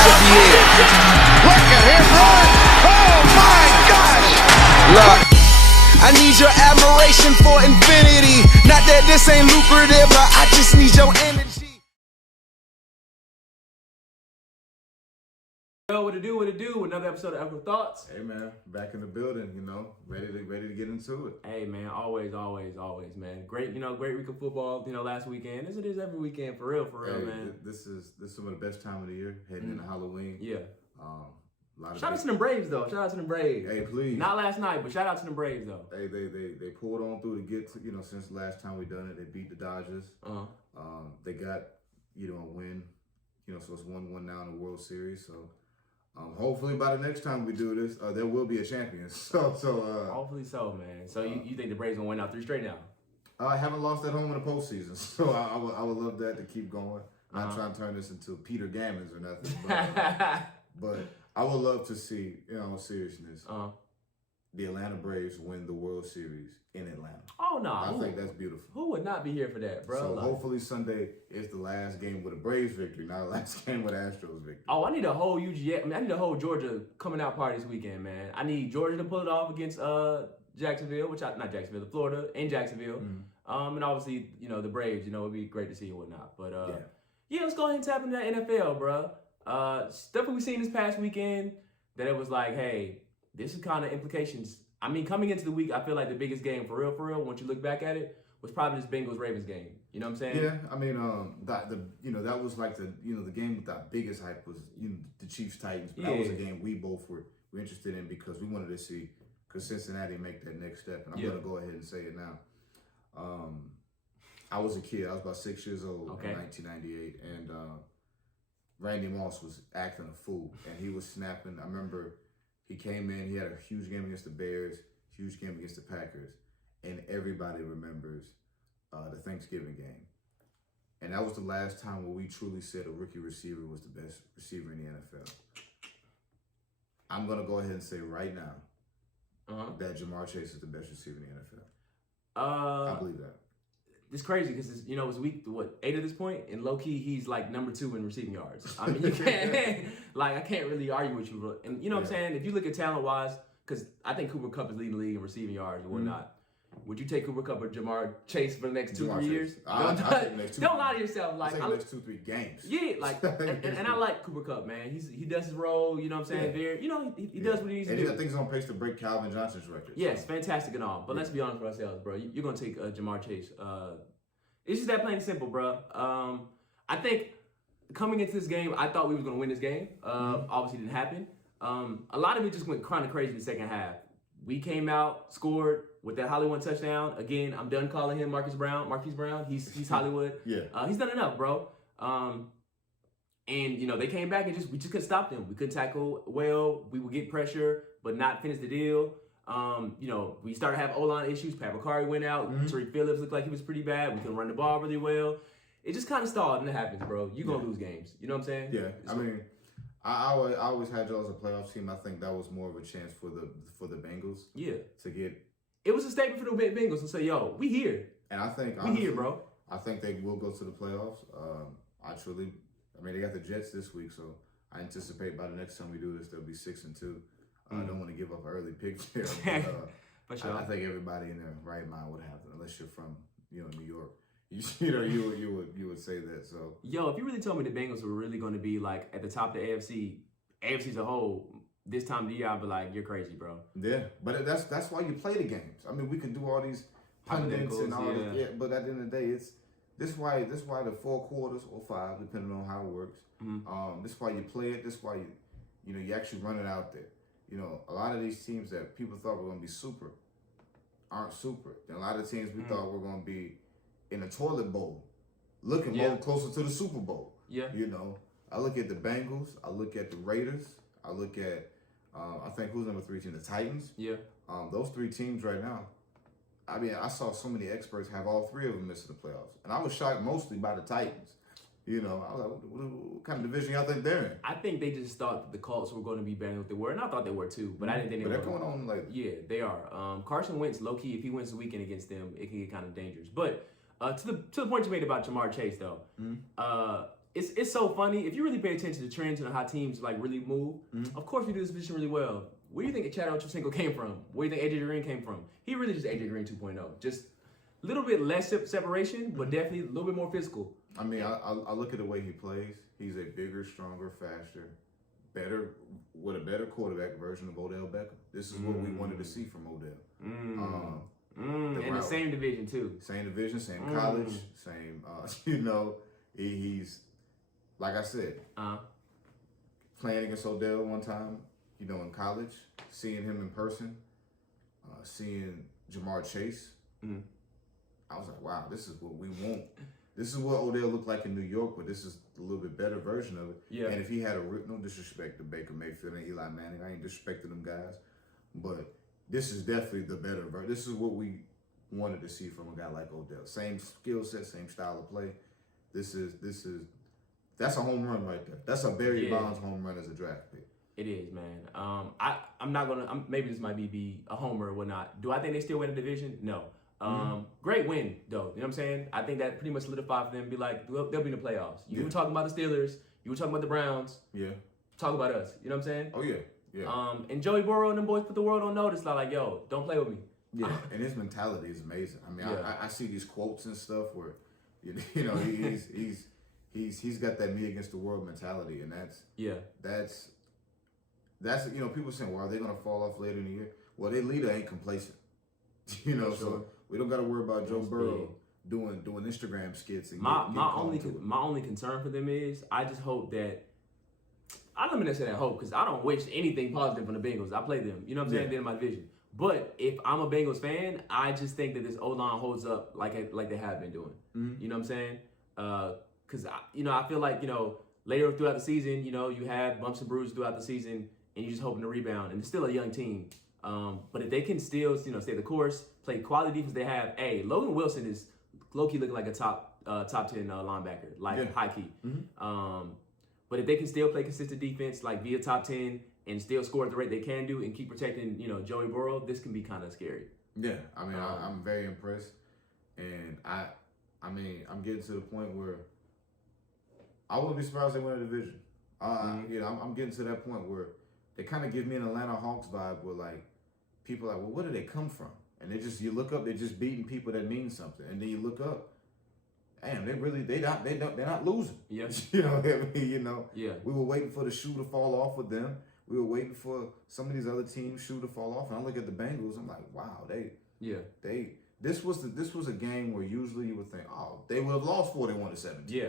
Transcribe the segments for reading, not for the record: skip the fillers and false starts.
if he is. Look at him run! Oh my gosh! Look, I need your admiration for infinity. Not that this ain't lucrative, but I just need your energy. Yo, what it do? Another episode of Echo Thoughts. Hey man, back in the building, ready to get into it. Hey man, always, man. Great week of football, last weekend. As it is every weekend, for real, man. This is some of the best time of the year, heading into Halloween. Yeah. Shout out to the Braves though. Shout out to the Braves. Hey, please. Not last night, but shout out to the Braves though. Hey, they pulled on through to get to, since the last time we done it, they beat the Dodgers. They got, a win. So it's 1-1 now in the World Series. So hopefully by the next time we do this, there will be a champion. Hopefully so, man. So you think the Braves gonna win out 3 straight now? I haven't lost at home in the postseason, so I would love that to keep going. Not trying to turn this into Peter Gammons or nothing, but I would love to see, in all seriousness, the Atlanta Braves win the World Series in Atlanta. Oh no, I think that's beautiful. Who would not be here for that, bro? So hopefully Sunday is the last game with a Braves victory, not the last game with Astros victory. Oh, I need a whole I need a whole Georgia coming out party this weekend, man. I need Georgia to pull it off against Jacksonville, the Florida and Jacksonville. And obviously, the Braves, it'd be great to see and whatnot. But yeah, let's go ahead and tap into that NFL, bro. Stuff that we seen this past weekend that it was like, hey, this is kind of implications. I mean, coming into the week, I feel like the biggest game for real, once you look back at it, was probably this Bengals-Ravens game. You know what I'm saying? Yeah, I mean, that was like the game with the biggest hype was the Chiefs-Titans. But that was a game we both were interested in because we wanted to see Cincinnati make that next step. And I'm gonna go ahead and say it now. I was a kid. I was about 6 years old in 1998, and Randy Moss was acting a fool, and he was snapping. I remember he came in. He had a huge game against the Bears, huge game against the Packers, and everybody remembers the Thanksgiving game. And that was the last time where we truly said a rookie receiver was the best receiver in the NFL. I'm gonna go ahead and say right now that Jamar Chase is the best receiver in the NFL. I believe that. It's crazy because it's week 8 at this point, and low key he's like number 2 in receiving yards. I mean, you can't I can't really argue with you, bro. And you know what I'm saying? If you look at talent wise, because I think Cooper Kupp is leading the league in receiving yards and whatnot. Would you take Cooper Kupp or Jamar Chase for the next 2-3 years? Don't lie to yourself. Like the next 2-3 games. Yeah, and I like Cooper Kupp, man. he does his role. You know what I'm saying? Yeah. He does what he needs to do. And I think he's on pace to break Calvin Johnson's record. Yes, fantastic and all. But let's be honest with ourselves, bro. You're gonna take Jamar Chase. It's just that plain and simple, bro. I think coming into this game, I thought we was gonna win this game. Obviously, didn't happen. A lot of it just went kind of crazy in the second half. We came out, scored with that Hollywood touchdown. Again, I'm done calling him Marquise Brown. He's Hollywood. Yeah. He's done enough, bro. And they came back and we just couldn't stop them. We couldn't tackle well. We would get pressure, but not finish the deal. We started to have O-line issues. Pat McCarry went out. Tariq Phillips looked like he was pretty bad. We couldn't run the ball really well. It just kind of stalled, and it happens, bro. You're going to lose games. You know what I'm saying? Yeah. I mean, I always had y'all as a playoff team. I think that was more of a chance for the Bengals. Yeah. To get. It was a statement for the Bengals to say, yo, we here. And I think we here, bro. I think they will go to the playoffs. They got the Jets this week, so I anticipate by the next time we do this, they'll be 6-2. I don't want to give up an early pick there, but sure. I think everybody in their right mind would have it, unless you're from New York. You would say that. So if you really told me the Bengals were really going to be like at the top of the AFC as a whole this time of the year, I'd be like, you're crazy, bro. Yeah, but that's why you play the games. I mean, we can do all these pundits and all this. Yeah, but at the end of the day, this is why the 4 quarters or 5, depending on how it works. This is why you play it. This is why you actually run it out there. A lot of these teams that people thought were going to be super aren't super. And a lot of teams we thought were going to be in a toilet bowl, looking more closer to the Super Bowl. Yeah. I look at the Bengals. I look at the Raiders. I look at, I think who's number 3 team? The Titans. Yeah. Those 3 teams right now. I mean, I saw so many experts have all 3 of them missing the playoffs. And I was shocked mostly by the Titans. I was like, what kind of division y'all think they're in? I think they just thought that the Colts were going to be better than what they were, and I thought they were too, but I didn't think they were. But they're going on later. Yeah, they are. Carson Wentz, low-key, if he wins the weekend against them, it can get kind of dangerous. But to the point you made about Jamar Chase, though, it's so funny. If you really pay attention to trends and how teams like really move, of course we do this position really well. Where do you think Chad Ochocinco came from? Where do you think AJ Green came from? He really just AJ Green 2.0. Just a little bit less separation, but definitely a little bit more physical. I mean, I look at the way he plays. He's a bigger, stronger, faster, with a better quarterback version of Odell Beckham. This is what we wanted to see from Odell. And the same division too. Same division, same college, same. He's like I said, playing against Odell one time. In college, seeing him in person, seeing Jamar Chase, I was like, wow, this is what we want. This is what Odell looked like in New York, but this is a little bit better version of it. Yeah. And if he had no disrespect to Baker Mayfield and Eli Manning, I ain't disrespecting them guys, but this is definitely the better version. This is what we wanted to see from a guy like Odell. Same skill set, same style of play. That's a home run right there. That's a Barry Bonds home run as a draft pick. It is, man. I'm not gonna. Maybe this might be a homer or whatnot. Do I think they still win the division? No. Great win though. You know what I'm saying? I think that pretty much solidified for them. Be like, they'll be in the playoffs. You were talking about the Steelers. You were talking about the Browns. Yeah. Talk about us. You know what I'm saying? Oh yeah. And Joey Burrow and them boys put the world on notice. Like, yo, don't play with me. Yeah. And his mentality is amazing. I mean, I see these quotes and stuff where, he's got that me against the world mentality, and that's people saying, well, are they going to fall off later in the year? Well, their leader ain't complacent. So we don't got to worry about Joe Burrow doing Instagram skits. And my only concern for them is I just hope that I don't even say that hope because I don't wish anything positive from the Bengals. I play them, you know what I'm saying? They're in my division. But if I'm a Bengals fan, I just think that this O-line holds up like they have been doing. You know what I'm saying? Because I feel like later throughout the season, you have bumps and bruises throughout the season. And you're just hoping to rebound. And it's still a young team. But if they can still, stay the course, play quality defense they have, Logan Wilson is low-key looking like a top 10 linebacker, high-key. But if they can still play consistent defense, like via top 10, and still score at the rate they can do and keep protecting, Joey Burrow, this can be kind of scary. Yeah, I mean, I'm very impressed. And I'm getting to the point where I wouldn't be surprised if they win a division. I'm getting to that point where they kind of give me an Atlanta Hawks vibe where like people are like, well, where do they come from? And you look up, they're just beating people that mean something. And then you look up, damn, they're not losing. Yeah. Yeah. We were waiting for the shoe to fall off with them. We were waiting for some of these other teams' shoe to fall off. And I look at the Bengals, I'm like, wow, this was a game where usually you would think, oh, they would have lost 41-17. Yeah.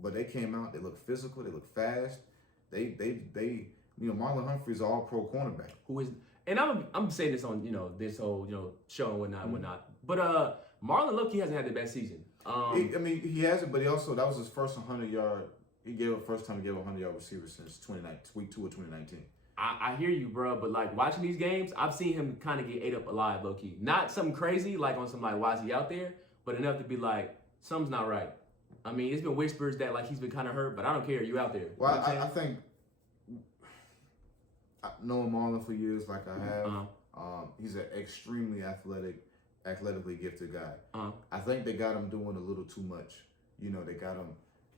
But they came out, they look physical, they look fast. Marlon Humphrey's all pro cornerback. Who is, and I'm saying this on, this whole, show and whatnot. But Marlon Loki hasn't had the best season. He hasn't, but that was his first 100-yard. First time he gave a 100-yard receiver since week 2 of 2019. I hear you, bro, but like watching these games, I've seen him kind of get ate up alive, low key. Not something crazy like on some like why is he out there, but enough to be like something's not right. I mean, it's been whispers that like he's been kind of hurt, but I don't care. You out there? Well, I think knowing Marlon for years, like I have, he's an extremely athletically gifted guy. I think they got him doing a little too much. They got him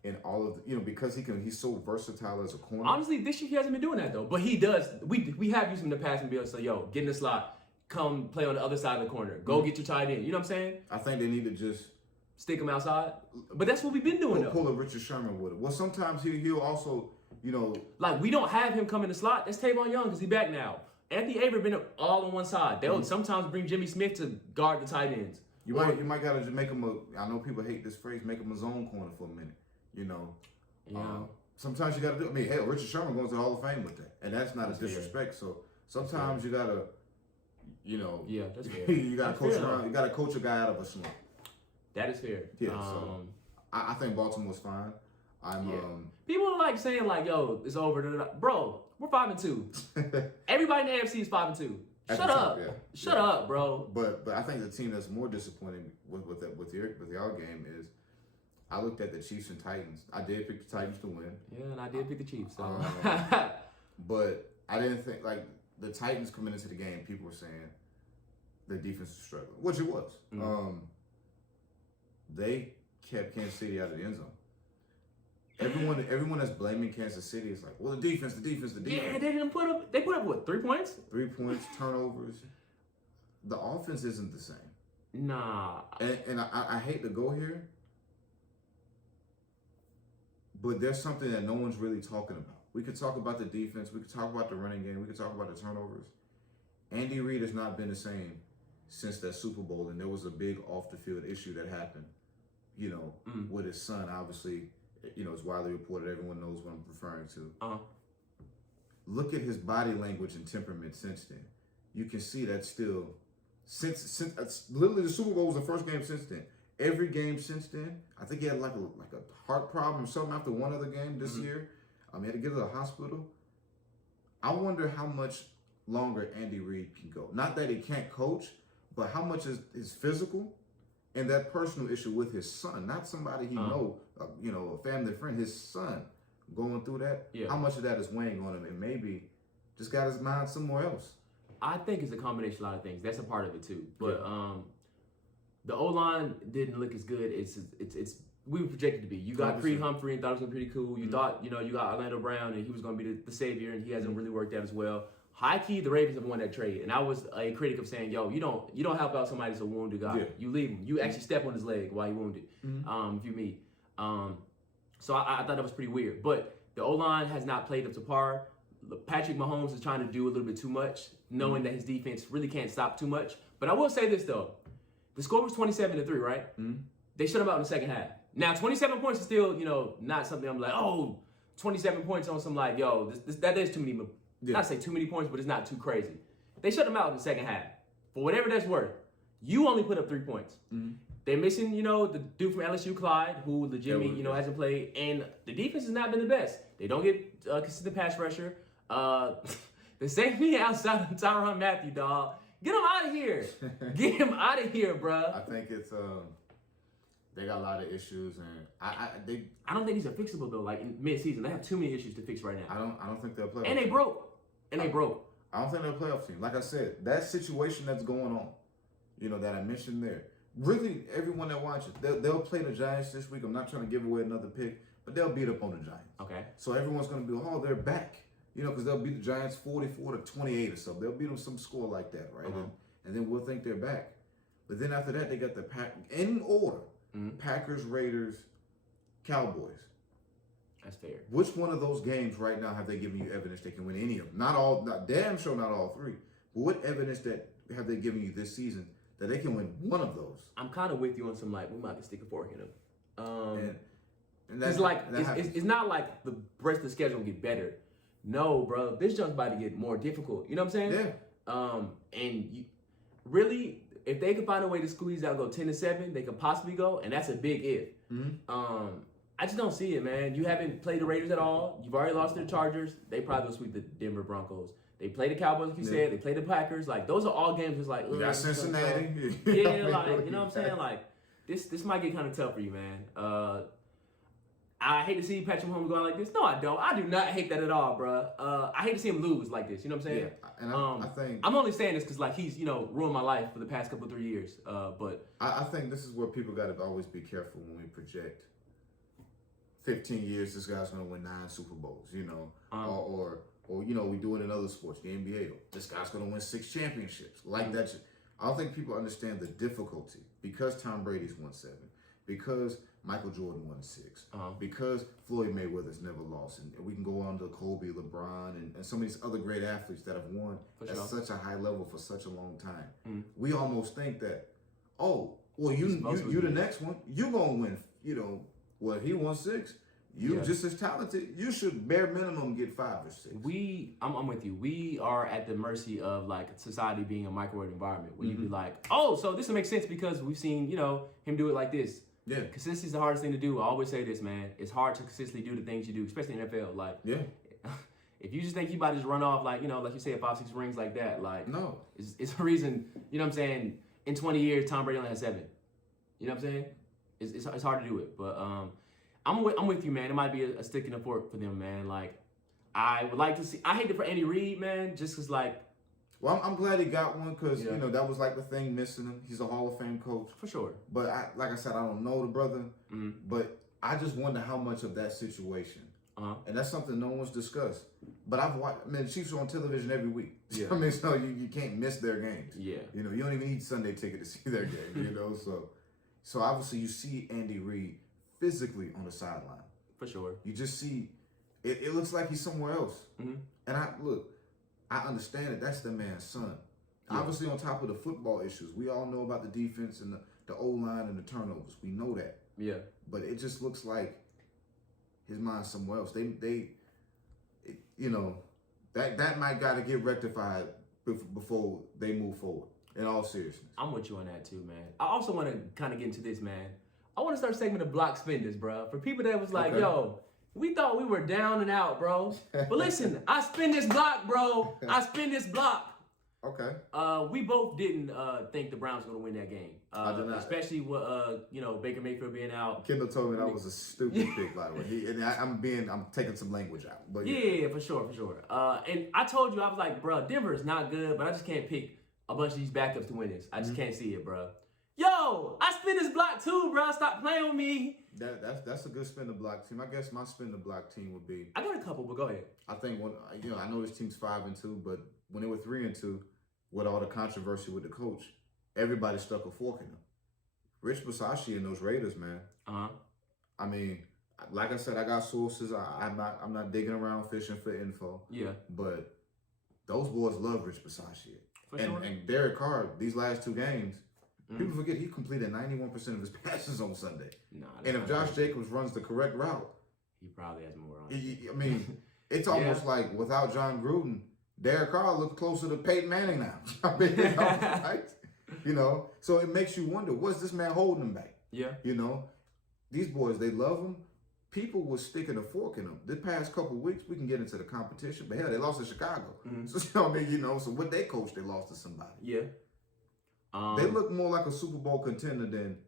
in all of the, because he's so versatile as a corner. Honestly, this year he hasn't been doing that though, but he does. We have used him in the past and be able to say, yo, get in the slot, come play on the other side of the corner, go get your tight end. You know what I'm saying? I think they need to just stick him outside, but that's what we've been doing. Pull a Richard Sherman with him. Well, sometimes he'll also, like we don't have him come in the slot. That's Tavon Young because he's back now. Anthony Avery been all on one side. They'll sometimes bring Jimmy Smith to guard the tight ends. You might gotta just make him I know people hate this phrase, make him a zone corner for a minute. Sometimes you gotta do. Hell, Richard Sherman goes to the Hall of Fame with that, and that's not a disrespect. So sometimes you gotta, yeah, that's fair. you gotta coach around. You gotta coach a guy out of a slump. That is fair. Yeah. So I think Baltimore's fine. People are like saying like, "Yo, it's over." Bro, we're 5-2. Everybody in the AFC is 5-2. Shut up. Shut up, bro. But I think the team that's more disappointing with your game is I looked at the Chiefs and Titans. I did pick the Titans to win. Yeah, and I did pick the Chiefs. So. But I didn't think like the Titans coming into the game. People were saying the defense is struggling, which it was. They kept Kansas City out of the end zone. Everyone that's blaming Kansas City is like, well, the defense. Yeah, they put up what, 3 points? 3 points, turnovers. The offense isn't the same. Nah. And I hate to go here, but there's something that no one's really talking about. We could talk about the defense. We could talk about the running game. We could talk about the turnovers. Andy Reid has not been the same since that Super Bowl, and there was a big off-the-field issue that happened, with his son. Obviously, it's widely reported. Everyone knows what I'm referring to. Look at his body language and temperament since then. You can see that still, since literally the Super Bowl was the first game since then. Every game since then, I think he had like a heart problem or something after one other game this year. He had to get to the hospital. I wonder how much longer Andy Reid can go. Not that he can't coach, but how much is his physical and that personal issue with his son, not somebody he know, a family friend, his son going through that. Yeah. How much of that is weighing on him, and maybe just got his mind somewhere else. I think it's a combination of a lot of things. That's a part of it too. But the O-line didn't look as good. It's we were projected to be. You got Creed Humphrey and thought it was gonna be pretty cool. You thought, you got Orlando Brown and he was gonna be the savior, and he hasn't really worked out as well. High key, the Ravens have won that trade, and I was a critic of saying, "Yo, you don't help out somebody that's a wounded guy. Yeah. You leave him. You actually step on his leg while he's wounded." If you me, so I thought that was pretty weird. But the O-line has not played up to par. Patrick Mahomes is trying to do a little bit too much, knowing that his defense really can't stop too much. But I will say this though, the score was 27-3, right? They shut him out in the second half. Now 27 points is still, not something I'm like, 27 points on some like, that is too many. Not say too many points, but it's not too crazy. They shut him out in the second half. For whatever that's worth, you only put up 3 points. They're missing, the dude from LSU, Clyde, who legitimately, hasn't played. And the defense has not been the best. They don't get consistent pass rusher. The safety outside of Tyrann Mathieu, dog. Get him out of here. Get him out of here, bruh. I think it's they got a lot of issues, and I don't think these are fixable though. Like in mid-season, they have too many issues to fix right now. I don't think they'll play. And they broke. They broke. I don't think they're a playoff team. Like I said, that situation that's going on, that I mentioned there. Really, everyone that watches, they'll play the Giants this week. I'm not trying to give away another pick, but they'll beat up on the Giants. Okay. So everyone's going to be, they're back. Because they'll beat the Giants 44-28 or something. They'll beat them some score like that, right? And then we'll think they're back. But then after that, they got the in order. Packers, Raiders, Cowboys. That's fair. Which one of those games right now have they given you evidence they can win any of them? Not all, damn sure not all three. But what evidence that have they given you this season that they can win one of those? I'm kind of with you on some like we might be stick a fork in them. And that's it's not like the rest of the schedule will get better. No, bro, this junk's about to get more difficult. You know what I'm saying? Yeah. And really, if they can find a way to squeeze out, go 10-7, they could possibly go, and that's a big if. I just don't see it, man. You haven't played the Raiders at all. You've already lost to the Chargers. They probably will sweep the Denver Broncos. They play the Cowboys, like you said. They play the Packers. Like, those are all games. It's like, you got Cincinnati. Yeah, like, you know what I'm saying? Like, this might get kind of tough for you, man. I hate to see Patrick Mahomes going like this. No, I don't. I do not hate that at all, bro. I hate to see him lose like this. You know what I'm saying? Yeah, and I think I'm only saying this because like he's ruined my life for the past 3 years. But I think this is where people got to always be careful when we project. 15 years, this guy's gonna win 9 Super Bowls. Or we do it in other sports, the NBA. This guy's gonna win 6 championships. Like that. I don't think people understand the difficulty because Tom Brady's won 7, because Michael Jordan won 6, because Floyd Mayweather's never lost, and we can go on to Kobe, LeBron, and some of these other great athletes that have won at such a high level for such a long time. We almost think that, you the next one, you're gonna win. He won 6. You just as talented. You should bare minimum get 5 or 6. I'm with you. We are at the mercy of like society being a microwave environment where you be like, so this will make sense because we've seen him do it like this. Yeah. Consistency is the hardest thing to do. I always say this, man. It's hard to consistently do the things you do, especially in the NFL. Like, if you just think you about to just run off like like you say 5-6 rings like that, like no, it's a reason. You know what I'm saying? In 20 years, Tom Brady only has 7. You know what I'm saying? It's hard to do it, but I'm with you, man. It might be a stick in the fork for them, man. Like, I would like to see. I hate it for Andy Reid, man, just because like. Well, I'm glad he got one because that was like the thing missing him. He's a Hall of Fame coach for sure. But like I said, I don't know the brother, but I just wonder how much of that situation, and that's something no one's discussed. But I've watched. I mean, the Chiefs are on television every week. Yeah. I mean, so you can't miss their games. Yeah. You know, you don't even need Sunday ticket to see their game. You know, so obviously you see Andy Reid physically on the sideline. For sure. You just see, it looks like he's somewhere else. Mm-hmm. And I understand it. That's the man's son. Yeah. Obviously, on top of the football issues, we all know about the defense and the O-line and the turnovers. We know that. Yeah. But it just looks like his mind's somewhere else. That might got to get rectified before they move forward. In all seriousness. I'm with you on that too, man. I also want to kind of get into this, man. I want to start a segment of block spenders, bro. For people that was like, yo, we thought we were down and out, bro. But listen, I spin this block, bro. I spin this block. Okay. We both didn't think the Browns were going to win that game. I did not. Especially with, Baker Mayfield being out. Kendall told me that was a stupid pick, by the way. I'm taking some language out. But yeah, for sure. And I told you, I was like, bro, Denver is not good, but I just can't pick a bunch of these backups to win this. I just can't see it, bro. Yo, I spin this block too, bro. Stop playing with me. That's a good spin the block team. I guess my spin the block team would be. I got a couple, but go ahead. I think I know this team's 5-2, but when they were 3-2, with all the controversy with the coach, everybody stuck a fork in them. Rich Bisaccia and those Raiders, man. I mean, like I said, I got sources. I'm not digging around fishing for info. Yeah. But those boys love Rich Bisaccia. And Derek Carr, these last 2 games, people forget he completed 91% of his passes on Sunday. And if Josh Jacobs runs the correct route, he probably has more on. I mean, it's almost like without John Gruden, Derek Carr looks closer to Peyton Manning now. I mean, right? So it makes you wonder, what's this man holding him back? Yeah. These boys, they love him. People were sticking a fork in them. The past couple of weeks, we can get into the competition, but hell, they lost to Chicago. So so what they coached, they lost to somebody. Yeah. They look more like a Super Bowl contender than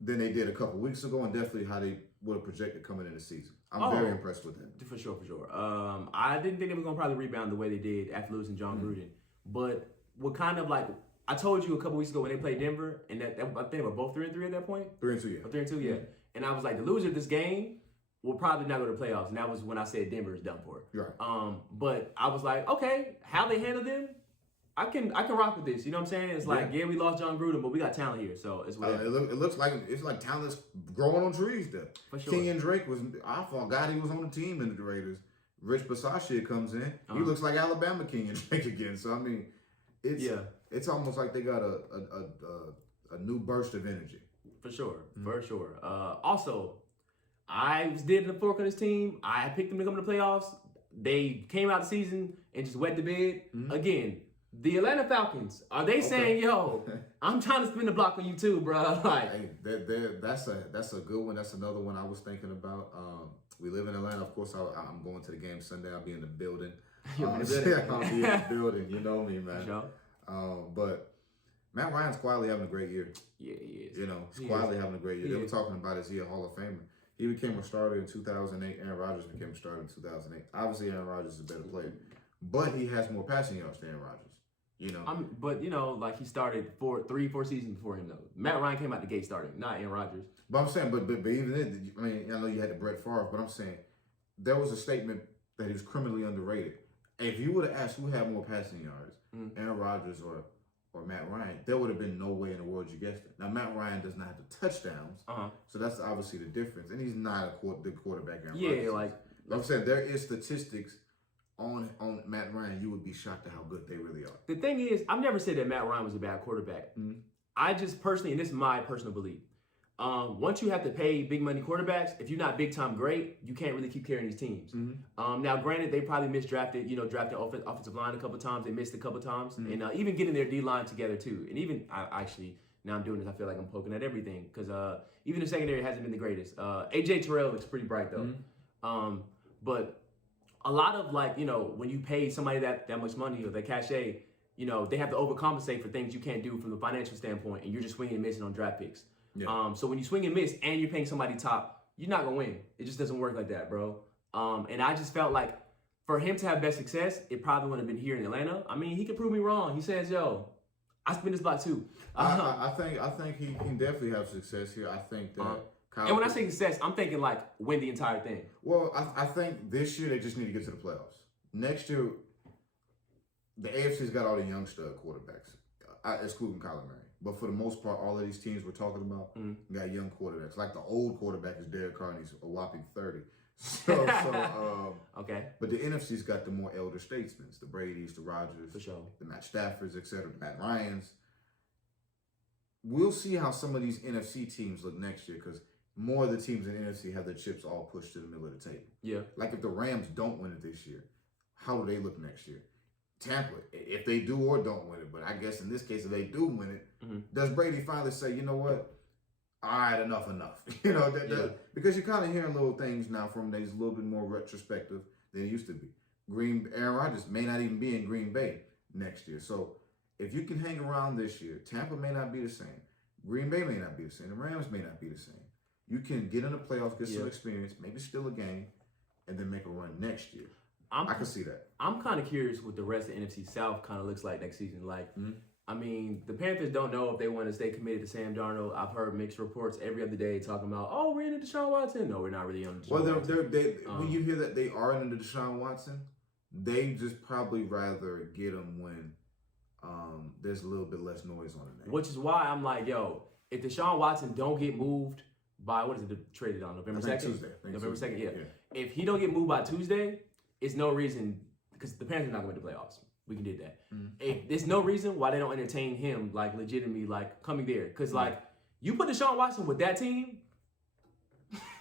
they did a couple weeks ago, and definitely how they would have projected coming in the season. I'm very impressed with them. For sure. I didn't think they were going to probably rebound the way they did after losing John Gruden. But what kind of like, I told you a couple weeks ago when they played Denver, and that I think they were both 3-3 at that point? 3-2, yeah. 3-2, yeah. And I was like, the loser of this game will probably not go to the playoffs. And that was when I said Denver is done for. Right. But I was like, okay, how they handle them, I can rock with this. You know what I'm saying? It's like, we lost John Gruden, but we got talent here, so it's whatever. It looks like it's like talent's growing on trees there. For sure. Kenyon Drake I forgot he was on the team in the Raiders. Rich Bisaccia comes in. He looks like Alabama Kenyon Drake again. So I mean, it's almost like they got a new burst of energy. For sure. Also, I did the fork on this team. I picked them to come to the playoffs. They came out the season and just wet the bed again. The Atlanta Falcons, are they saying, yo, I'm trying to spin the block on you too, bro? Like, hey, that's a good one. That's another one I was thinking about. We live in Atlanta. Of course, I'm going to the game Sunday. I'll be in the building. I'll be in the building. You know me, man. Sure. But Matt Ryan's quietly having a great year. Yeah, he is. He's quietly having a great year. They were talking about, is he a Hall of Famer? He became a starter in 2008. Aaron Rodgers became a starter in 2008. Obviously, Aaron Rodgers is a better player. But he has more passing yards than Aaron Rodgers. Like he started 3-4 seasons before him though. Matt Ryan came out the gate starting, not Aaron Rodgers. But I'm saying, but even then, I mean, I know you had the Brett Favre, but I'm saying there was a statement that he was criminally underrated. If you would have asked who had more passing yards, Aaron Rodgers or Matt Ryan, there would have been no way in the world you guessed it. Now Matt Ryan does not have the touchdowns, so that's obviously the difference, and he's not the quarterback. Aaron Rodgers. I'm saying there is statistics on Matt Ryan, you would be shocked at how good they really are. The thing is, I've never said that Matt Ryan was a bad quarterback. I just personally, and this is my personal belief, once you have to pay big money quarterbacks, if you're not big time great, you can't really keep carrying these teams. Now, granted, they probably misdrafted, drafted offensive line a couple of times. They missed a couple of times, and even getting their D line together too. And even now I'm doing this, I feel like I'm poking at everything because even the secondary hasn't been the greatest. AJ Terrell looks pretty bright though, but a lot of when you pay somebody that much money or the cachet, they have to overcompensate for things you can't do from the financial standpoint, and you're just swinging and missing on draft picks. Yeah. So when you swing and miss and you're paying somebody top, you're not gonna win. It just doesn't work like that, bro. And I just felt like for him to have best success, it probably would have been here in Atlanta. I mean, he could prove me wrong. He says, "Yo, I spin this block too." I think he can definitely have success here. I think that And when I say success, I'm thinking like win the entire thing. Well, I think this year they just need to get to the playoffs. Next year, the AFC's got all the young stud quarterbacks, excluding Kyler Murray. But for the most part, all of these teams we're talking about got young quarterbacks. Like the old quarterback is Derek Carr, and he's a whopping 30. Okay. But the NFC's got the more elder statesmen, the Bradys, the Rodgers, for sure, the Matt Staffords, etc., the Matt Ryans. We'll see how some of these NFC teams look next year because more of the teams in the NFC have their chips all pushed to the middle of the table. Yeah. Like if the Rams don't win it this year, how do they look next year? Tampa, if they do or don't win it, but I guess in this case, if they do win it, does Brady finally say, you know what? All right, enough. You know, because you're kind of hearing little things now from them that's a little bit more retrospective than it used to be. Aaron Rodgers may not even be in Green Bay next year. So if you can hang around this year, Tampa may not be the same. Green Bay may not be the same. The Rams may not be the same. You can get in the playoffs, get some experience, maybe steal a game, and then make a run next year. I can see that. I'm kind of curious what the rest of the NFC South kind of looks like next season. Like, I mean, the Panthers don't know if they want to stay committed to Sam Darnold. I've heard mixed reports every other day talking about, oh, we're into Deshaun Watson. No, we're not really on Deshaun Watson. When you hear that they are into Deshaun Watson, they just probably rather get him when there's a little bit less noise on the name. Which is why I'm like, yo, if Deshaun Watson don't get moved by, what is it traded on, November 2nd? Tuesday. November 2nd, yeah. If he don't get moved by Tuesday, it's no reason, because the Panthers are not going to the playoffs. We can do that. If there's no reason why they don't entertain him, like, legitimately, like, coming there. Because, like, you put Deshaun Watson with that team.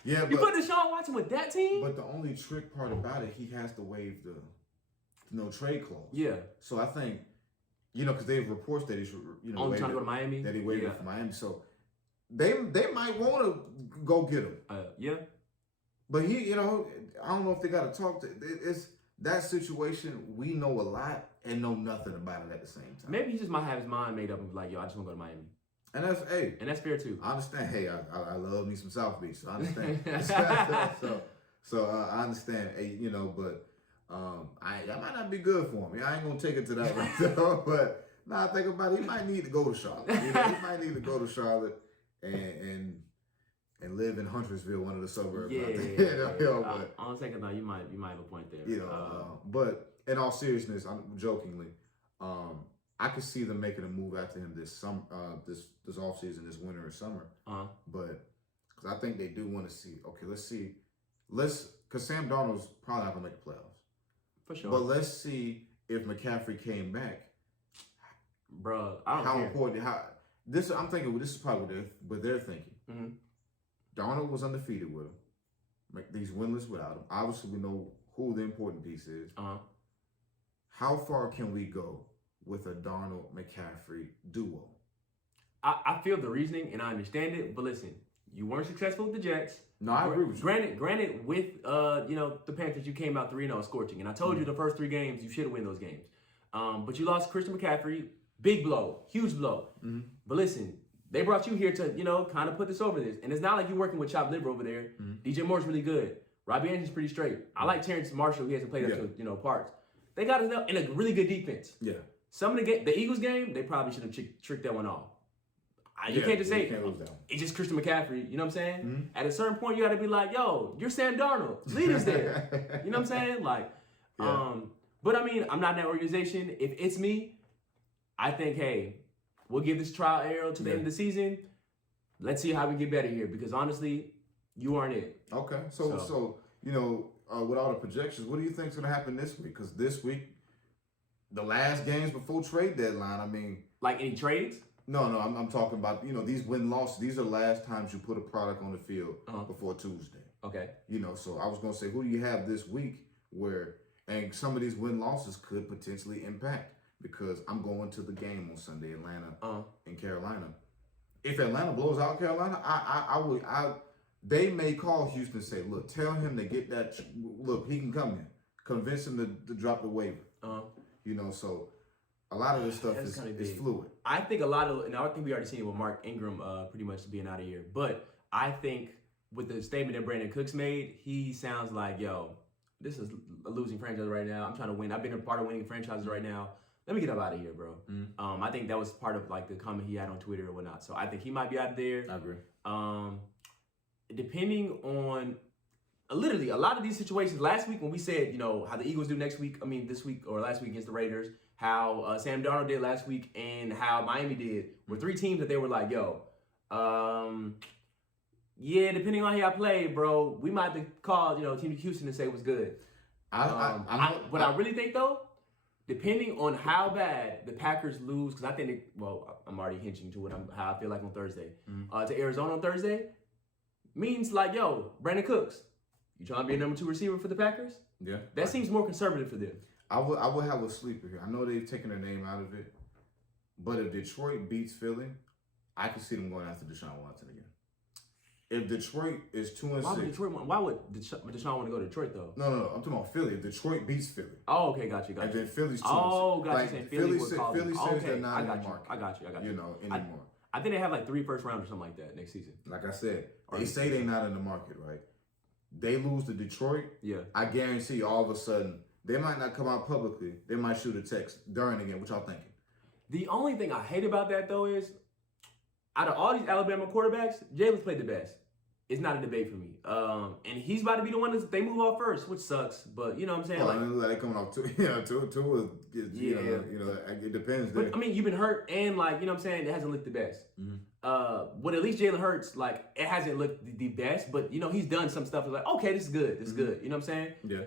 Yeah, you put Deshaun Watson with that team. But the only trick part about it, he has to waive the no trade clause. Yeah. So I think, you know, because they have reports that he's, you know, trying to go to Miami. That he waived it for Miami. So they might want to go get him. Yeah. But he, you know, I don't know if they got to talk to. It's that situation. We know a lot and know nothing about it at the same time. Maybe he just might have his mind made up and be like, yo, I just want to go to Miami. And that's fair too. I understand. Hey, I love me some South Beach, so I understand. so I understand. Hey, you know, but that might not be good for him. I ain't gonna take it to that right there. But now I think about it, he might need to go to Charlotte. You know, he might need to go to Charlotte and live in Huntersville, one of the suburbs. Yeah, but on second thought, you might have a point there. You know, but in all seriousness, I'm jokingly, I could see them making a move after him this offseason, this winter or summer. But because I think they do want to see. Okay, because Sam Darnold's probably not gonna make the playoffs. For sure. But let's see if McCaffrey came back. Bro, I don't care. How important? I'm thinking this is probably what they're thinking. Darnold was undefeated with him. He's winless without him. Obviously, we know who the important piece is. How far can we go with a Darnold McCaffrey duo? I feel the reasoning and I understand it, but listen, you weren't successful with the Jets. No, I agree with you. Granted, with the Panthers, you came out 3-0 scorching, and I told you the first 3 games you should have won those games. But you lost Christian McCaffrey, big blow, huge blow. But listen, they brought you here to kind of put this over this, and it's not like you're working with chopped liver over there. DJ Moore's really good. Robbie Anderson's pretty straight. I like Terrence Marshall. He hasn't played up to parts. They got enough and a really good defense. Yeah. Some of the Eagles game, they probably should have tricked that one off. You can't just say it's just Christian McCaffrey. You know what I'm saying? At a certain point, you got to be like, yo, you're Sam Darnold. Lead us there. You know what I'm saying? Like, but I mean, I'm not in that organization. If it's me, I think, hey, we'll give this trial error to the end of the season. Let's see how we get better here. Because honestly, you aren't it. Okay. So with all the projections, what do you think is going to happen this week? Because this week, the last games before trade deadline, I mean. Like any trades? No, I'm talking about, these win-losses. These are the last times you put a product on the field before Tuesday. Okay. So I was going to say, who do you have this week and some of these win-losses could potentially impact? Because I'm going to the game on Sunday, Atlanta and Carolina. If Atlanta blows out Carolina, they may call Houston and say, look, tell him to get that. Look, he can come in. Convince him to drop the waiver. So a lot of this stuff is fluid. I think and I think we already seen it with Mark Ingram pretty much being out of here. But I think with the statement that Brandon Cooks made, he sounds like, yo, this is a losing franchise right now. I'm trying to win. I've been a part of winning franchises right now. Let me get up out of here, bro. I think that was part of like the comment he had on Twitter or whatnot. So I think he might be out of there. I agree. depending on literally a lot of these situations. Last week when we said, how the Eagles do this week or last week against the Raiders, how Sam Darnold did last week, and how Miami did, were three teams that they were like, depending on how y'all play, bro, we might have to call, Team Houston and say what's good. What I really think, though, depending on how bad the Packers lose, because I think, I'm already hinting to how I feel like on Thursday, to Arizona on Thursday, means like, Brandon Cooks, you trying to be a number 2 receiver for the Packers? Yeah. That seems more conservative for them. I would have a sleeper here. I know they've taken their name out of it, but if Detroit beats Philly, I can see them going after Deshaun Watson again. If Detroit is 2-6, why would Deshaun want to go to Detroit though? No. I'm talking about Philly. If Detroit beats Philly. Oh, okay, got you. And then Philly's 2-6. Oh, got you. Like, Philly says they're not in the market. I got you. Anymore. I think they have like 3 first rounds or something like that next season. Like I said, they say they're not in the market, right? They lose to Detroit. Yeah. I guarantee all of a sudden, they might not come out publicly. They might shoot a text during the game. What y'all thinking? The only thing I hate about that though is, out of all these Alabama quarterbacks, Jalen's played the best. It's not a debate for me. And he's about to be the one that they move off first, which sucks. But you know what I'm saying? They coming off two. It depends. But I mean, you've been hurt, and you know what I'm saying, it hasn't looked the best. But at least Jalen Hurts, it hasn't looked the best. But he's done some stuff that's like, okay, this is good. This is good. You know what I'm saying? Yeah.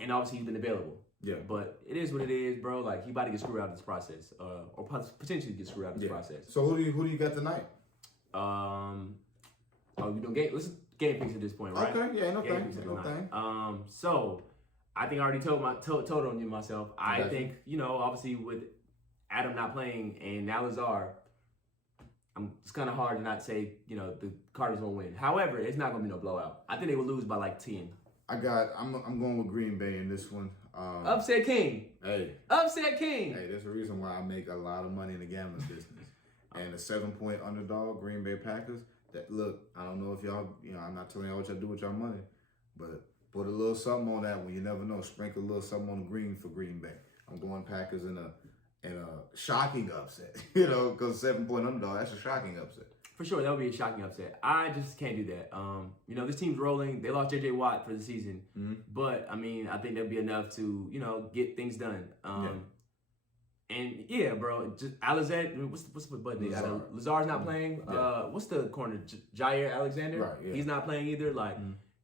And obviously he's been available. Yeah. But it is what it is, bro. He about to get screwed out of this process, or potentially get screwed out of this process. So who do you got tonight? We doing game? Listen, game picks at this point, right? Okay. Yeah. No thing. So I think I already told on you myself. I think obviously with Adam not playing and now Lazar, it's kind of hard to not say the Cardinals won't win. However, it's not gonna be no blowout. I think they will lose by 10. I'm going with Green Bay in this one. Upset King. Hey. Upset King. Hey, there's a reason why I make a lot of money in the gambling business. And a 7-point underdog, Green Bay Packers. That look, I don't know if y'all, I'm not telling y'all what y'all do with y'all money, but put a little something on that one. You never know. Sprinkle a little something on the green for Green Bay. I'm going Packers in a shocking upset. Because 7-point underdog, that's a shocking upset. For sure, that would be a shocking upset. I just can't do that. This team's rolling. They lost J.J. Watt for the season, but I think that'd be enough to get things done. And yeah, bro, just Alexander. What's the button? Lazar's not playing. Yeah. What's the corner? Jair Alexander. Right. Yeah. He's not playing either.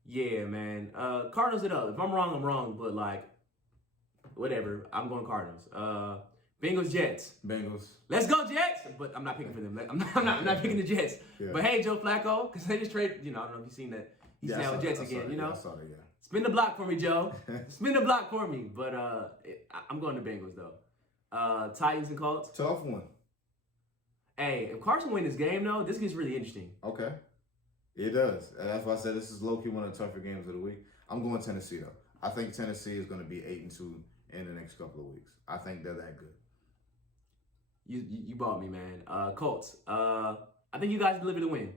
Yeah, man. Cardinals it up. If I'm wrong, I'm wrong. But whatever. I'm going Cardinals. Bengals Jets. Let's go Jets. But I'm not picking for them. I'm not picking the Jets. Yeah. But hey, Joe Flacco, because they just trade. I don't know if you've seen that. He's now with Jets again. I saw that. Yeah. Spin the block for me, Joe. Spin the block for me. But I'm going to Bengals though. Titans and Colts. Tough one. Hey, if Carson win this game, though, this gets really interesting. Okay. It does. And that's why I said this is low-key one of the tougher games of the week. I'm going Tennessee, though. I think Tennessee is going to be 8-2 in the next couple of weeks. I think they're that good. You bought me, man. Colts. I think you guys deliver the win.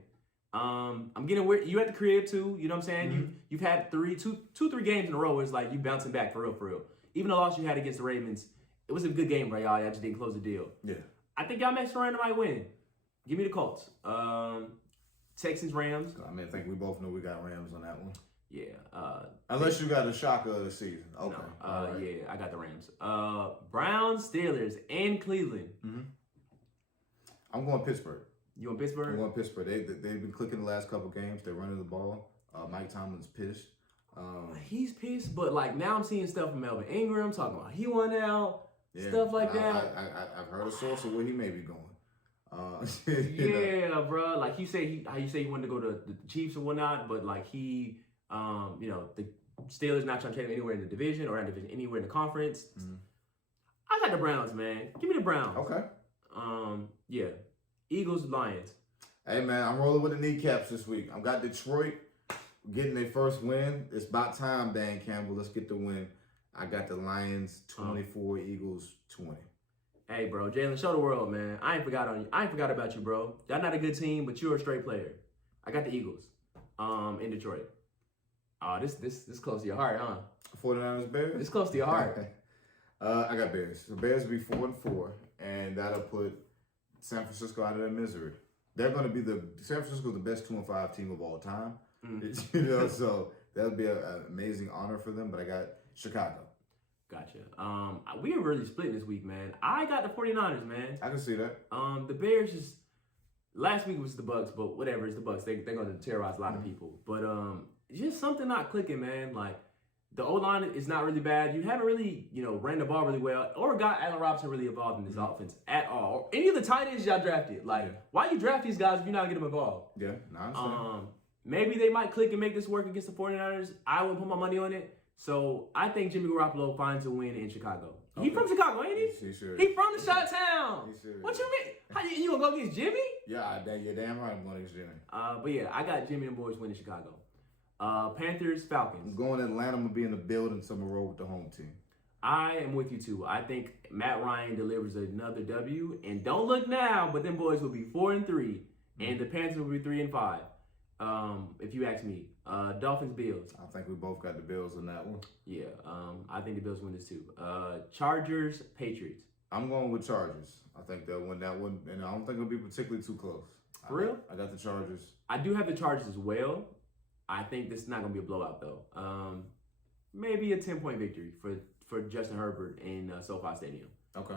I'm getting weird. You at the crib, too. You know what I'm saying? You've had 3 games in a row where it's you bouncing back for real. Even the loss you had against the Ravens, it was a good game, right, y'all? Y'all just didn't close the deal. Yeah. I think y'all messed around and might win. Give me the Colts. Texans, Rams. I think we both know we got Rams on that one. Yeah. Unless you got a shocker of the season. Okay. No. Yeah, I got the Rams. Browns, Steelers, and Cleveland. I'm going Pittsburgh. You want Pittsburgh? I'm going Pittsburgh. They've been clicking the last couple games. They're running the ball. Mike Tomlin's pissed. He's pissed, but now I'm seeing stuff from Melvin Ingram talking about he won out. Yeah, stuff like that. I've heard a source of where he may be going. Bro. You say he wanted to go to the Chiefs or whatnot, but he, the Steelers not trying to trade him anywhere in the division or anywhere in the conference. I got the Browns, man. Give me the Browns. Okay. Yeah. Eagles, Lions. Hey, man, I'm rolling with the kneecaps this week. I've got Detroit getting their first win. It's about time, Dan Campbell. Let's get the win. I got the Lions 24, Eagles 20. Hey, bro, Jalen, show the world, man. I ain't forgot about you, bro. Y'all not a good team, but you're a straight player. I got the Eagles, in Detroit. Oh, this close to your heart, huh? 49ers Bears. This close to your heart. I got Bears. The Bears will be 4-4, and that'll put San Francisco out of their misery. They're going to be San Francisco the best 2-5 team of all time. You know, so that would be an amazing honor for them. But I got Chicago. Gotcha. We are really splitting this week, man. I got the 49ers, man. I can see that. The Bears just last week was the Bucks, but whatever, it's the Bucks. They're gonna terrorize a lot of people. But just something not clicking, man. Like the O-line is not really bad. You haven't really, ran the ball really well, or got Allen Robinson really involved in this offense at all. Or any of the tight ends y'all drafted. Like, why you draft these guys if you're not getting them involved? Yeah, no, I understand. Maybe they might click and make this work against the 49ers. I wouldn't put my money on it. So I think Jimmy Garoppolo finds a win in Chicago. Okay. He from Chicago, ain't he? He sure is. He from the Chi-Town. He sure is. What you mean? How you gonna go against Jimmy? Yeah, you're damn right I'm going against Jimmy. But yeah, I got Jimmy and the boys winning Chicago. Panthers, Falcons. I'm going to Atlanta. I'm going to be in the building, so I'm going to roll with the home team. I am with you too. I think Matt Ryan delivers another W. And don't look now, but them boys will be 4-3. And the Panthers will be 3-5. If you ask me. Dolphins, Bills. I think we both got the Bills on that one. Yeah, I think the Bills win this too. Chargers, Patriots. I'm going with Chargers. I think they'll win that one, and I don't think it'll be particularly too close. For real? I got the Chargers. I do have the Chargers as well. I think this is not going to be a blowout, though. Maybe a 10-point victory for Justin Herbert in SoFi Stadium. Okay.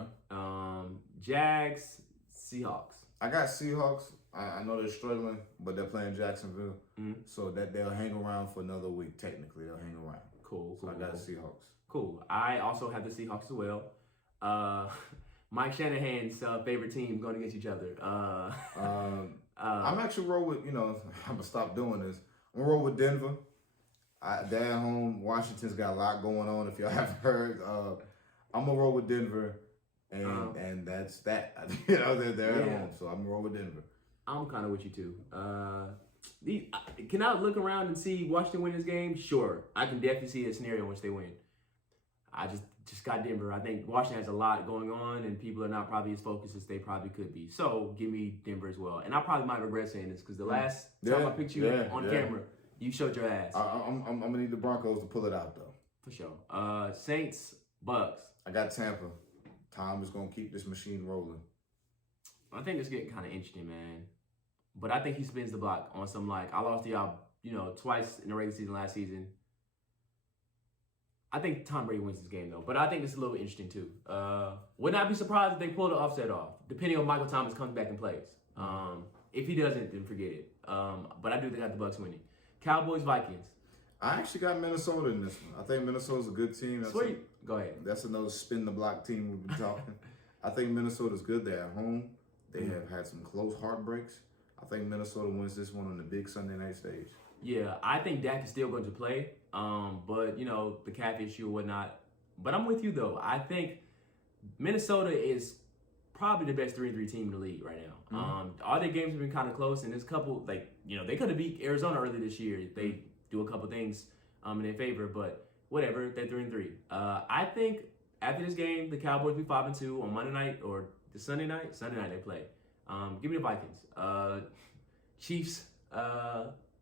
Jags, Seahawks. I got Seahawks. I know they're struggling, but they're playing Jacksonville, so that they'll hang around for another week. Technically, they'll hang around. Cool. So I got the Seahawks. Cool. I also have the Seahawks as well. Mike Shanahan's favorite team going against each other. I'm actually roll with, I'm going to stop doing this. I'm going to roll with Denver. They're at home. Washington's got a lot going on, if y'all haven't heard. I'm going to roll with Denver, and that's that. They're at home, so I'm going to roll with Denver. I'm kind of with you, too. Can I look around and see Washington win this game? Sure. I can definitely see a scenario in which they win. I just got Denver. I think Washington has a lot going on, and people are not probably as focused as they probably could be. So give me Denver as well. And I probably might regret saying this because the last time I picked you on camera, you showed your ass. I'm going to need the Broncos to pull it out, though. For sure. Saints, Bucks. I got Tampa. Tom is going to keep this machine rolling. I think it's getting kind of interesting, man. But I think he spins the block on some, I lost to y'all, twice in the regular season last season. I think Tom Brady wins this game, though. But I think it's a little interesting, too. Would not be surprised if they pull the offset off, depending on Michael Thomas comes back and plays. If he doesn't, then forget it. But I do think I got the Bucks winning. Cowboys, Vikings. I actually got Minnesota in this one. I think Minnesota's a good team. Sweet. Go ahead. That's another spin the block team we've been talking. I think Minnesota's good. They're at home. They have had some close heartbreaks. I think Minnesota wins this one on the big Sunday night stage. Yeah, I think Dak is still going to play. But, the calf issue or whatnot. But I'm with you, though. I think Minnesota is probably the best 3-3 team in the league right now. All their games have been kind of close, and there's a couple, they could have beat Arizona earlier this year. They do a couple things in their favor, but whatever, they're 3-3. I think after this game, the Cowboys be 5-2 on Monday night or the Sunday night. Sunday night they play. Give me the Vikings. Chiefs,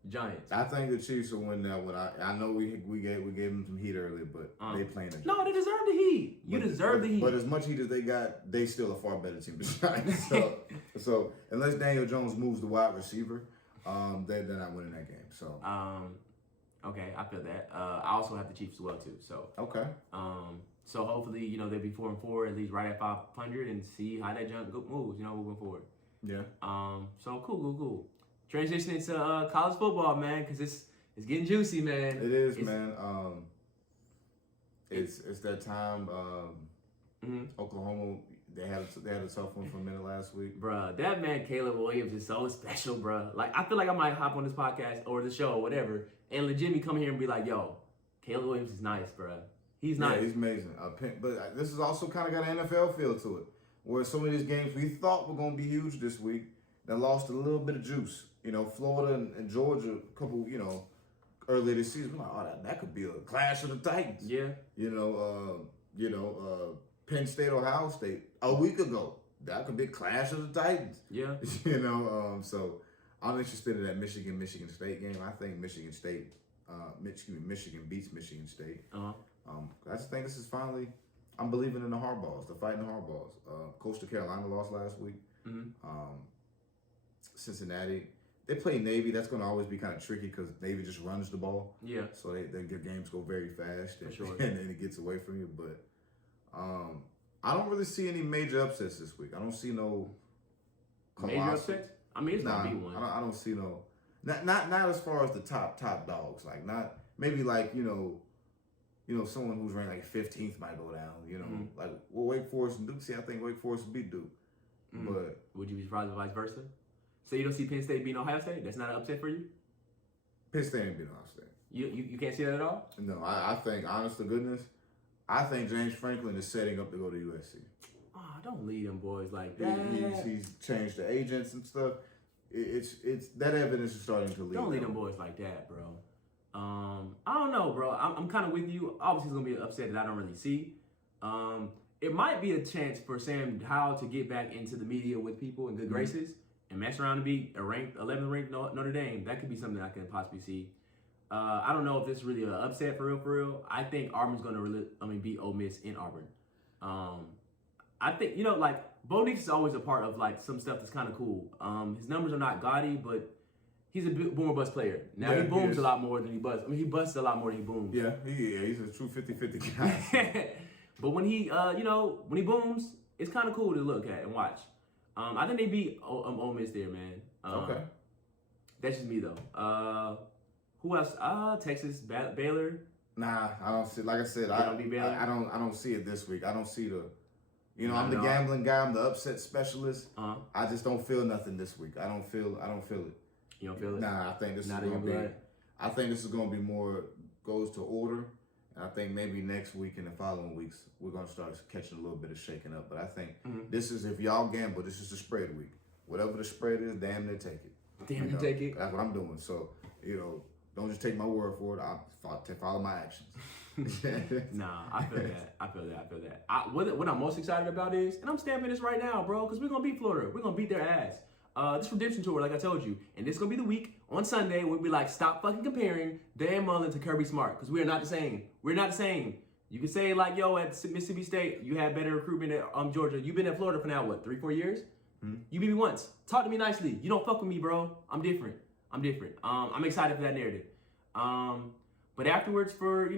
Giants. I think the Chiefs will win that one. I know we gave them some heat earlier, but they playing it. No, they deserve the heat. You deserve the heat. But as much heat as they got, they still a far better team than Giants. So unless Daniel Jones moves the wide receiver, they're not winning that game. So okay, I feel that. I also have the Chiefs as well too. So okay. So hopefully, they'll be 4-4, at least right at 500, and see how that junk moves, moving forward. Yeah. So cool. Transitioning to college football, man, because it's getting juicy, man. It is, man. It's that time. Oklahoma, they had a tough one for a minute last week. Bruh, that man Caleb Williams is so special, bruh. I feel like I might hop on this podcast or the show or whatever, and legitimately come here and be like, yo, Caleb Williams is nice, bruh. He's nice. Yeah, he's amazing. But this has also kind of got an NFL feel to it, where some of these games we thought were going to be huge this week, that lost a little bit of juice. Florida and Georgia, a couple, earlier this season, like, oh, that could be a clash of the Titans. Yeah. Penn State, Ohio State, a week ago, that could be a clash of the Titans. Yeah. So I'm interested in that Michigan State game. I think Michigan beats Michigan State. I just think this is finally, I'm believing in the hardballs, the fighting hardballs. Coastal Carolina lost last week. Cincinnati, they play Navy. That's going to always be kind of tricky because Navy just runs the ball. Yeah. So their games go very fast. For sure. And then it gets away from you. But I don't really see any major upsets this week. I don't see no major upsets. I mean, it's gonna be one. I don't see no. Not as far as the top dogs. Like not maybe like someone who's ranked like 15th might go down. Like Wake Forest and Duke. See, I think Wake Forest will beat Duke. But would you be surprised if vice versa? So you don't see Penn State beating Ohio State? That's not an upset for you? Penn State ain't beating Ohio State. You can't see that at all? No, I think, honest to goodness, I think James Franklin is setting up to go to USC. Oh, don't lead them boys like that. He's changed the agents and stuff. It's that evidence is starting to lead. Don't lead them boys like that, bro. I don't know, bro. I'm kind of with you. Obviously, it's gonna be an upset that I don't really see. It might be a chance for Sam Howell to get back into the media with people in good graces and mess around and beat a 11th ranked Notre Dame. That could be something I can possibly see. I don't know if this is really an upset for real. I think Auburn's going to beat Ole Miss in Auburn. I think, like, Bo Nix is always a part of, like, some stuff that's kind of cool. His numbers are not gaudy, but he's a boom or bust player. Now, he booms a lot more than he busts. I mean, he busts a lot more than he booms. Yeah, he's a true 50-50 guy. But when he, when he booms, it's kind of cool to look at and watch. I think they beat Ole Miss there, man. Okay. That's just me, though. Who else? Texas, Baylor. Nah, I don't see. Like I said, I don't see it this week. I don't see the. I'm the gambling guy. I'm the upset specialist. I just don't feel nothing this week. I don't feel it. You don't feel it? Nah, I think this is gonna be. I think this is gonna be more goes to order, and I think maybe next week and the following weeks we're gonna start catching a little bit of shaking up. But I think this is, if y'all gamble, this is the spread week. Whatever the spread is, damn near take it. Damn near take it. That's what I'm doing. So don't just take my word for it. I follow my actions. Nah, I feel that. What I'm most excited about is, and I'm stamping this right now, bro, because we're going to beat Florida. We're going to beat their ass. This redemption tour, like I told you, and this is going to be the week on Sunday we'll be like, stop fucking comparing Dan Mullen to Kirby Smart, because we are not the same. We're not the same. You can say, like, yo, at Mississippi State, you had better recruitment at Georgia. You've been at Florida for now, what, 3-4 years? You beat me once. Talk to me nicely. You don't fuck with me, bro. I'm different. I'm excited for that narrative. But afterwards, for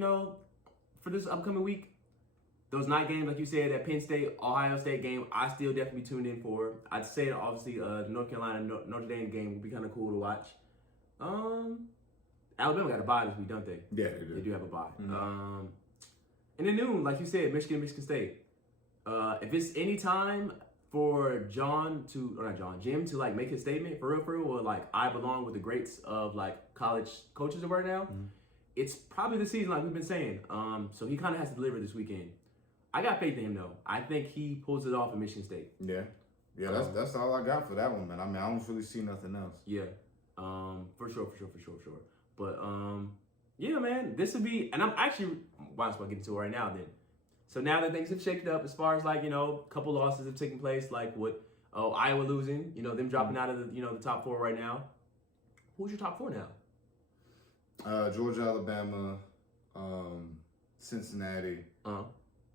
this upcoming week, those night games, like you said, that Penn State, Ohio State game, I still definitely tuned in for. I'd say, obviously, the North Carolina, Notre Dame game would be kind of cool to watch. Alabama got a bye this week, don't they? Yeah, they do. They do have a bye. And then noon, like you said, Michigan State. If it's any time for Jim to like make his statement for real, or like I belong with the greats of like college coaches right now, it's probably the season, like we've been saying. So he kind of has to deliver this weekend. I got faith in him though. I think he pulls it off in Michigan State. Yeah, that's all I got for that one, man. I mean, I don't really see nothing else. Yeah, for sure. But yeah, man, this would be, and I'm actually, might as well get into it right now then. So now that things have shaken up, as far as like, a couple losses have taken place, like Iowa losing, them dropping out of the top 4 right now. Who's your top 4 now? Georgia, Alabama, Cincinnati,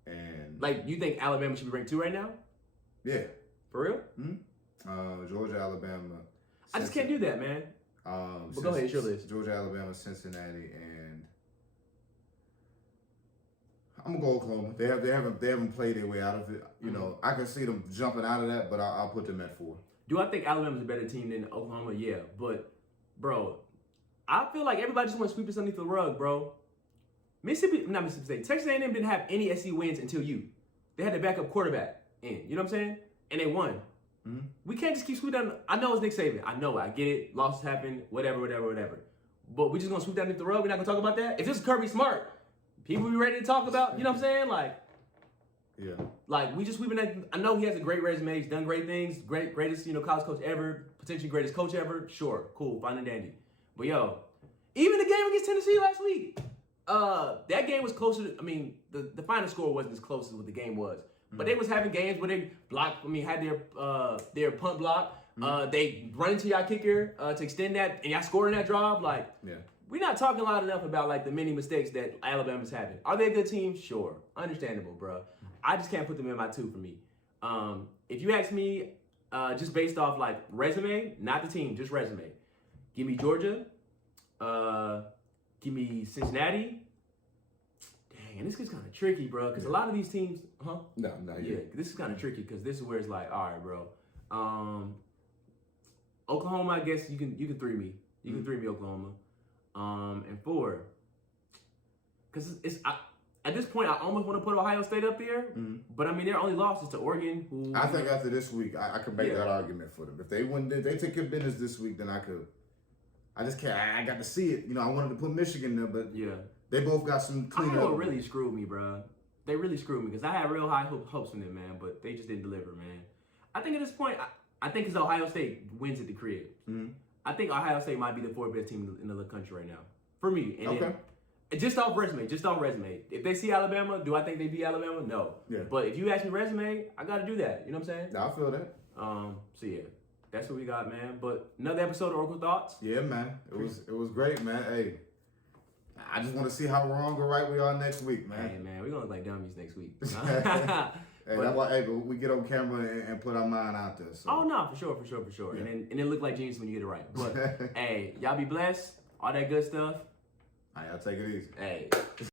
and like, you think Alabama should be ranked 2 right now? Yeah. For real? Georgia, Alabama. I just can't do that, man. But go ahead, it's your list. Georgia, Alabama, Cincinnati, and I'm gonna go Oklahoma. They haven't played their way out of it. I can see them jumping out of that, but I'll put them at 4. Do I think Alabama's a better team than Oklahoma? Yeah, but bro, I feel like everybody just wants to sweep this underneath the rug, bro. Mississippi State, Texas A&M didn't have any SEC wins until you. They had their backup quarterback in. You know what I'm saying? And they won. We can't just keep sweeping down. I know it's Nick Saban. I know it. I get it. Losses happen. Whatever. But we just gonna sweep that underneath the rug. We're not gonna talk about that. If this is Kirby Smart, people be ready to talk about. You know what I'm saying? Like, yeah. Like, we just sweeping that. I know he has a great resume. He's done great things. Greatest college coach ever. Potentially greatest coach ever. Sure, cool, fine and dandy. But yo, even the game against Tennessee last week, that game was closer. The final score wasn't as close as what the game was. But they was having games where they had their punt block. They run into y'all kicker to extend that, and y'all scored in that drive. Like, we're not talking loud enough about like the many mistakes that Alabama's having. Are they a good team? Sure, understandable, bro. I just can't put them in my 2 for me. If you ask me, just based off like resume, not the team, just resume. Give me Georgia. Give me Cincinnati. Dang, and this is kind of tricky, bro, because a lot of these teams, No, yeah, this is kind of tricky because this is where it's like, all right, bro. Oklahoma, I guess you can 3 me. You can 3 me Oklahoma. And 4, because at this point I almost want to put Ohio State up there, but I mean their only loss is to Oregon. Who I think after this week I could make that argument for them. If they win, they take care of business this week, then I could. I just can't. I got to see it. You know, I wanted to put Michigan there, but they both got some clean. I know what really screwed me, bro. They really screwed me because I had real high hopes from them, man, but they just didn't deliver, man. I think at this point, I think it's Ohio State wins at the crib. I think Ohio State might be the 4th best team in the country right now for me. And then, just off resume. If they see Alabama, do I think they beat Alabama? No. Yeah. But if you ask me resume, I got to do that. You know what I'm saying? I feel that. So yeah, that's what we got, man. But another episode of Oracle Thoughts. Yeah, man. It was great, man. Hey, I just want to see how wrong or right we are next week, man. Hey, man, we're gonna look like dummies next week. Hey, that's why. Hey, but we get on camera and put our mind out there. So. Oh no, for sure. Yeah. And then look like genius when you get it right. But hey, y'all be blessed. All that good stuff. All right, I'll take it easy. Hey.